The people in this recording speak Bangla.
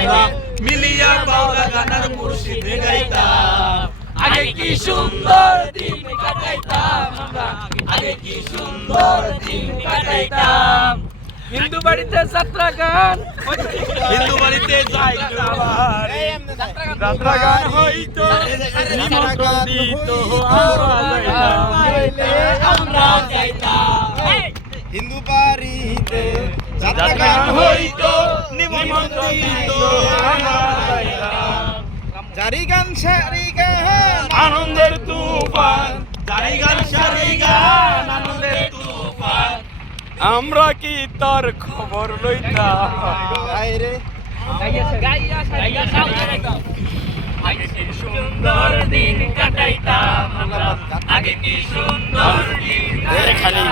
আমরা মিলিয়া বাউলা গানার মুর্শিদে গাইতাম। আগে কি সুন্দর দিন কাটাইতাম আমরা, আগে কি সুন্দর দিন কাটাইতাম। হিন্দু বাড়িতে যাত্রা গান, হিন্দু বাড়িতে যাত্রা গান হইতো, নিমন্ত্রণ দিত, আমরা যাইতাম। হিন্দু বাড়িতে যাত্রা গান হইতো, নিমন্ত্রণ দিত, জারি গান সারি গান আনন্দের তুফান, জারি গান সারি গান আনন্দের তুফান। আমরা কি তার খবর লইতাম। আইরে আগে কি সুন্দর দিন কাটাইতাম আমরা, আগে কি সুন্দর দিন খালি